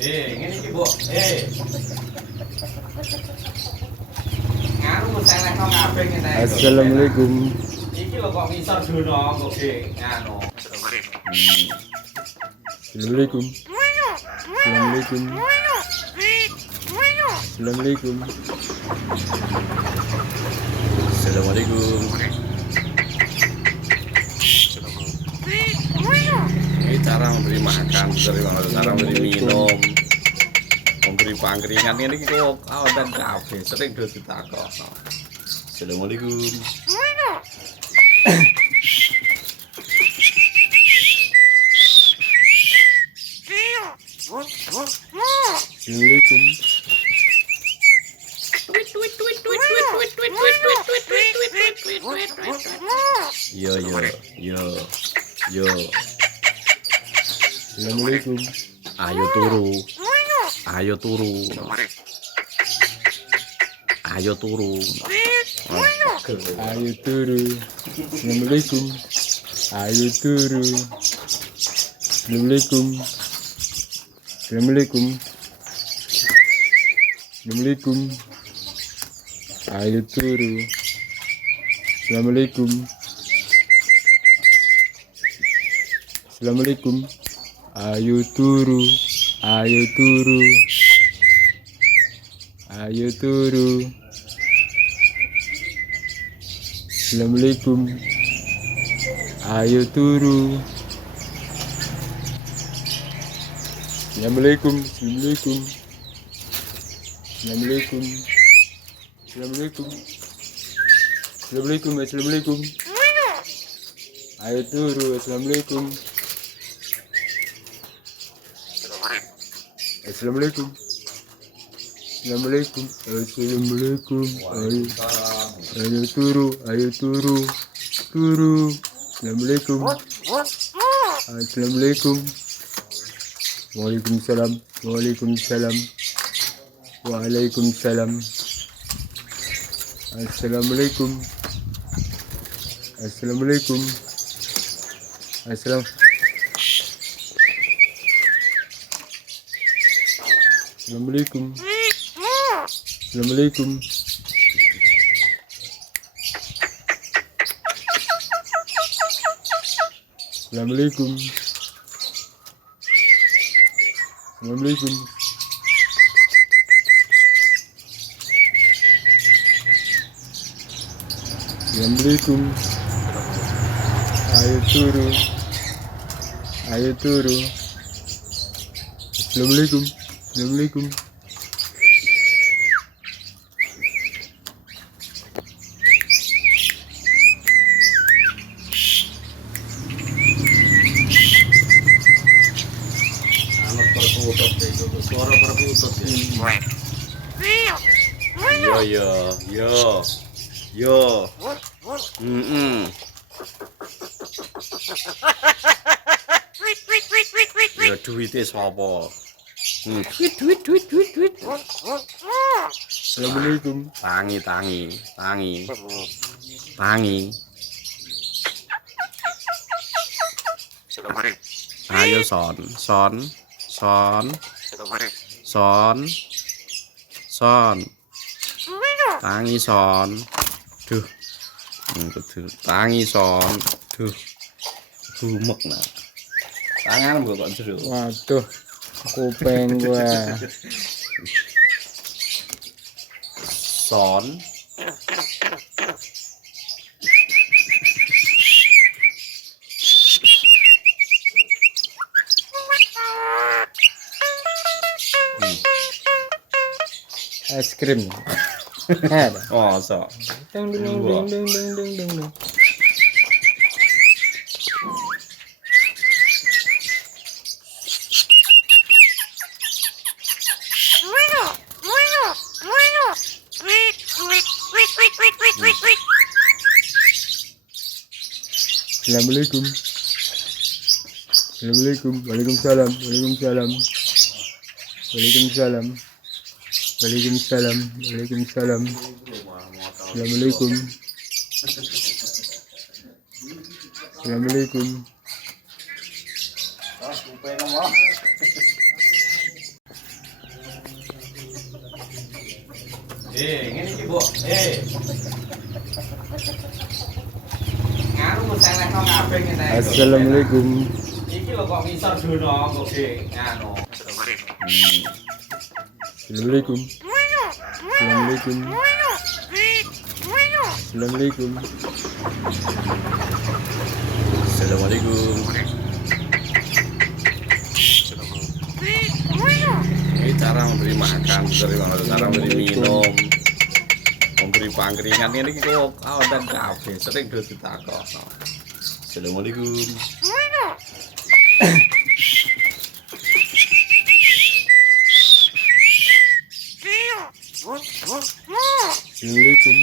Ngene iki, Bu. Nganu selehno kabeh ngene. Assalamualaikum. Iki lho kok ngisor dono kok nganu. Assalamualaikum. Assalamualaikum. Assalamualaikum. Assalamualaikum. Ini cara memberi makan, cara memberi minum, memberi pangkringan ini kok dan kafe sering do ditakokno. Assalamualaikum. Assalamualaikum. Yo. Assalamualaikum. Ayo turu. Ayo turu. Ayo turu. Ayo turu. Assalamualaikum. Ayo turu. Assalamualaikum. Assalamualaikum. Assalamualaikum. Ayo turu. Assalamualaikum. Assalamualaikum. Ayo turu. Ayo turu. Ayo turu. Assalamualaikum. Ayo turu. Assalamualaikum. Assalamualaikum. Assalamualaikum. Assalamualaikum. Assalamualaikum. Assalamualaikum. Ayo turu. Assalamualaikum. Assalamualaikum. Assalamualaikum. Assalamualaikum. Ayo turu. Ayo turu. Turu. Assalamualaikum. Assalamualaikum. Waalaikumsalam. Waalaikumsalam. Waalaikumsalam. Assalamualaikum. Assalamualaikum. Assalamualaikum. Assalamualaikum. Assalamualaikum. Assalamualaikum. Assalamualaikum. Ayo turu. Ayo turu. Assalamualaikum. Assalamualaikum. Anak perkutut itu suara perkutut ini. Yo. Ya duitnya sapa? Duit. Assalamualaikum. Tangi. Ayo son. Tangi son. Duh. Tangi son. Duh. Gumek nah. Tangan gua kok jero. Waduh, kuping gua. Son. Es krim. Ada. Oh, so. Deng. Assalamualaikum. Assalamualaikum. Waalaikumsalam. Waalaikumsalam. Waalaikumsalam. Waalaikumsalam. Waalaikumsalam. Assalamualaikum. Assalamualaikum. Ngene iki, Bu. Nganu selehno kabeh ngene iki. Assalamualaikum. Iki lho kok ngisor dono kok nganu. Assalamualaikum. Assalamualaikum. Assalamualaikum. Assalamualaikum. Ini cara memberi makan, cara memberi minum, memberi pangkringan ini kok dan kafe sering do ditakokno. Assalamualaikum. Assalamualaikum.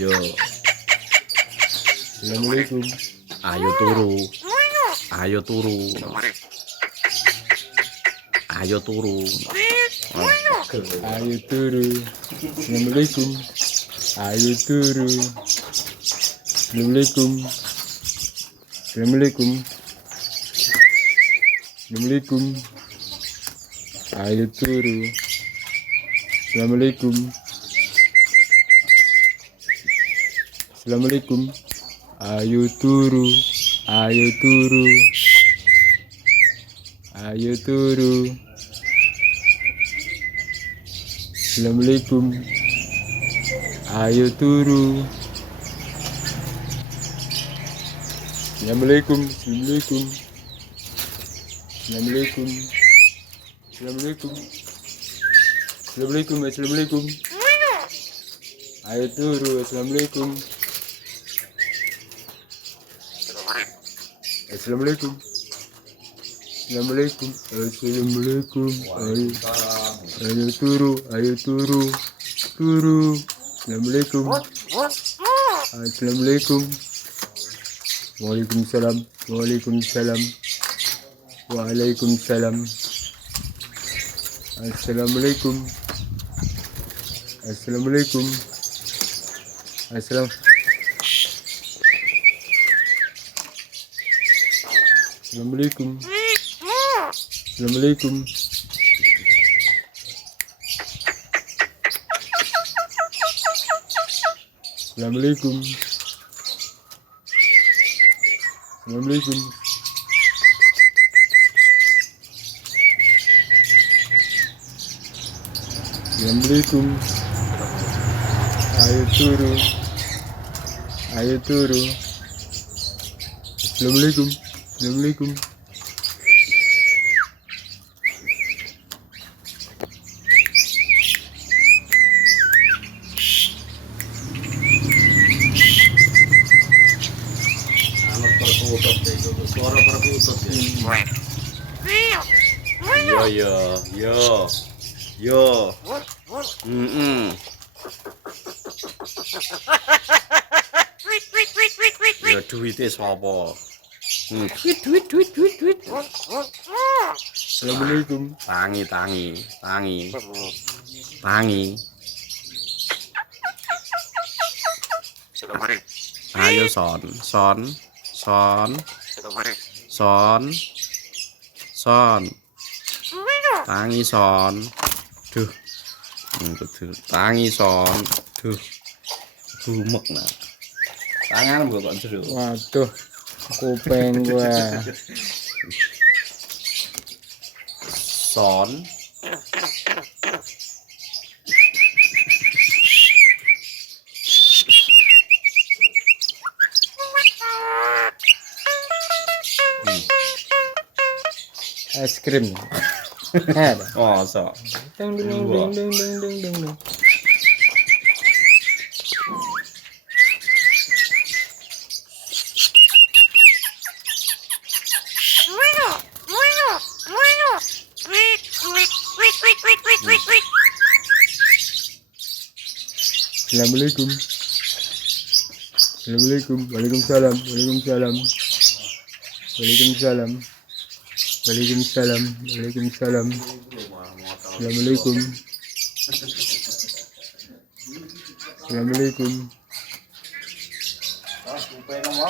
Yo. Assalamualaikum. Ayo turu. Ayo turu. Ayo turu. Ayo turu. Assalamualaikum. Ayo turu. Assalamualaikum. Assalamualaikum. Assalamualaikum. Ayo turu. Assalamualaikum. Assalamualaikum. Ayo turu. Ayo turu. Ayo turu. Assalamualaikum. Ayo turu. Assalamualaikum. Assalamualaikum. Assalamualaikum. Assalamualaikum. Assalamualaikum. Assalamualaikum. Ayo turu. Assalamualaikum. Assalamualaikum. Assalamualaikum. Assalamualaikum. Ayo turu. Ayo turu. Turu. Assalamualaikum. Assalamualaikum. Waalaikumsalam. Waalaikumsalam. Waalaikumsalam. Assalamualaikum. Assalamualaikum. Assalamualaikum. Assalamualaikum. Assalamualaikum. Assalamualaikum. Assalamualaikum. Ayo turu. Ayo turu. Assalamualaikum. Assalamualaikum. Suara perkutut yo. Ya duite sapa? Duit. Assalamualaikum. Tangi. Ayo son. Tangi son. Duh. Tangi son. Duh. Bumek nah. Tangan gua kok jero. Waduh, kuping gua. Son. Es krim. Ada. Oh, so. Ding. Assalamualaikum. Assalamualaikum. Waalaikumsalam. Waalaikumsalam. Waalaikumsalam. Waalaikumsalam. Waalaikumsalam. Assalamualaikum. Assalamualaikum. Oh, kuping apa?